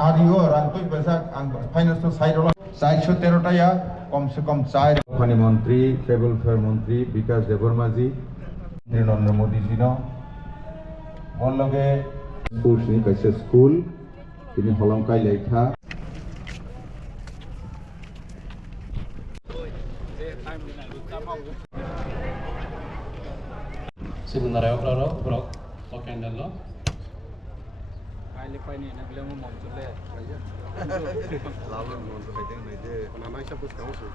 आरियो रांतुई बेसाक आं फाइनेंस तो साइड होला 413 या कम से कम 4 पानी मंत्री ट्राइबल फेयर मंत्री विकास देबर्मा जी नरेंद्र मोदी जी नो बलगे स्कूल नि कैसे स्कूल तिनी हलंकाय लेखा Sebenarnya bro, pakai dulu. Kali ini nak beli mau jual ya. Lalu mau jual itu ni je. Mana siapa pun kamu sih.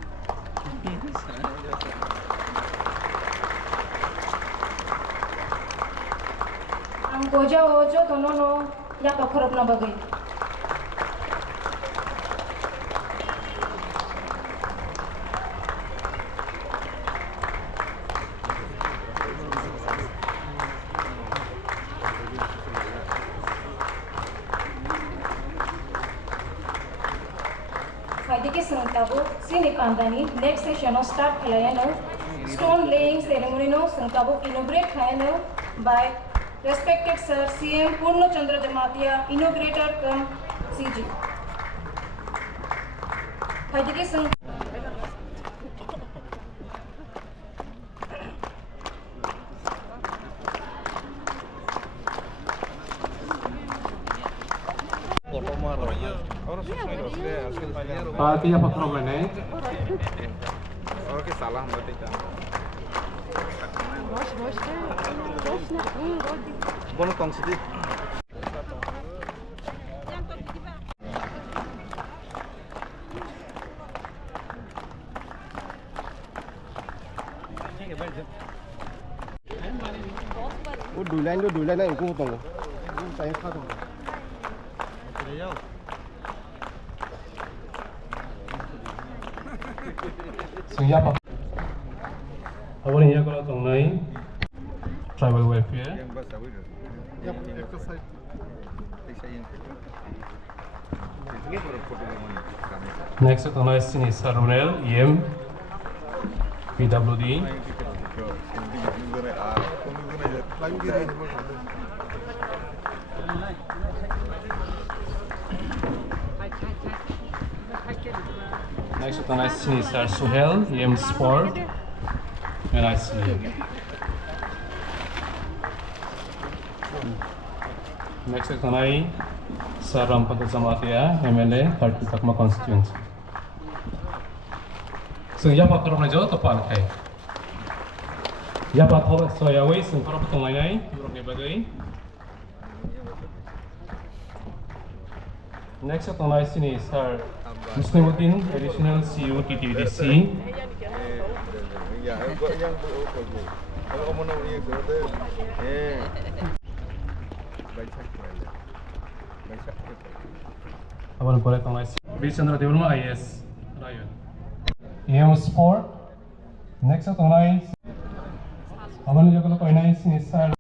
Ang ojo to no ya to khorop na bagai. Ke sengtabu sini pandani next session start khalayano stone laying ceremony no sengtabu inaugurate khayano by respected sir CM Purno Chandra Jamatia inaugurator cum CG Khajike seng Tiap program ini. Oke, salah berarti kan. Bonus tong sedih. Oh, dulu lain aku tunggu. Saya kata. Siapa? Awal ini kalau tonggai tribal welfare. Next tonggai sini Sarunel EM PWD. Next tonggai sini Sir Suhel EM Sport and I see. Next tonggai Sir Rampant Zamatia MLA Tiprasa constituency. So ya pak orang aja topan kai. Ya pak orang so ya wei sing orang tonggai nai orang ni bagai. Next tonggai sini Sir Muslimuddin additional CU TTDC. Abang boleh tonggai Chandra Dewarma IS Rayon. EM Sport. Next tonggai. Abang juga kalau kau ini sini Sir.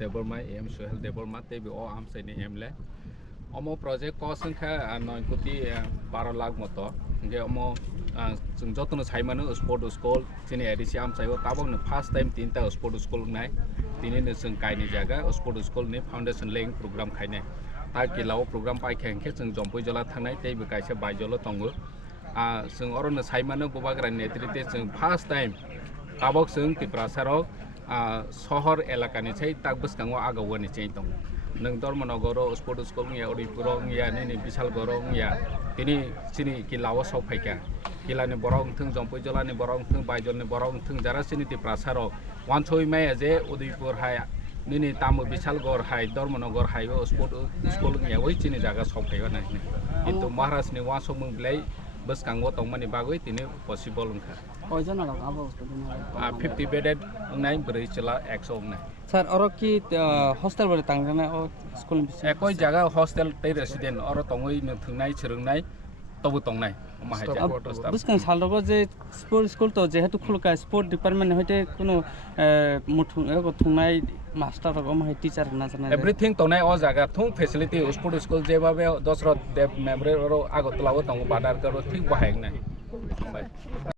Deborma em Sohel Deborma te bi o am se ni em le omo project ko sangkha 9 koti 12 lakh moto nge omo jung jotono saimano sport school chini edisi am sayo tabong first time tinta sport school nai tini ne jung kai ni jaga sport school ni foundation laying program khaine ta Killao program pai kheng khe jung jompoi jola thangnai te bi kaisa bai jolo tongo jung orono saimano bobagra netrite jung first time tabok jung Tiprasa rok sohor elakani chai tak bwskango agawani chai tong nang Dormonogoro sport school ngia Odipuro ngia nini Bisalgoro ngia tini sini Killao sok phaika Killa ni borong thung Jompoi Jola ni borong thung Baijon ni borong thung jara sini Tiprasa ro wanchoi mai je Odipur hai nini tamu Bisalgor hai Dormonogor hai o sport school ngia oi chini jaga sok phaiwa nai itu Maharashtra ni wasok mung blai bus kanggo tongmani bagoi tini possible ungkha কয়জন আর আবো 50 bedded ngai beri chela 100 ngai sir আর কি হোস্টেল বলে তাংজানা ও school ekoi jaga hostel tei resident oro tongoi no thungnai chirungnai tobu tongnai mahai বুঝছেন সালরব যে sport school তো যেহেতু খুলকা স্পোর্ট ডিপার্টমেন্ট হইতে কোনো থুংনাই মাস্টার রকম হয় টিচার না জানা everything tongnai o jaga thung facility sport school jebabe dosrot dev memorial oro agotlawo tongo badar garo thik bahai nai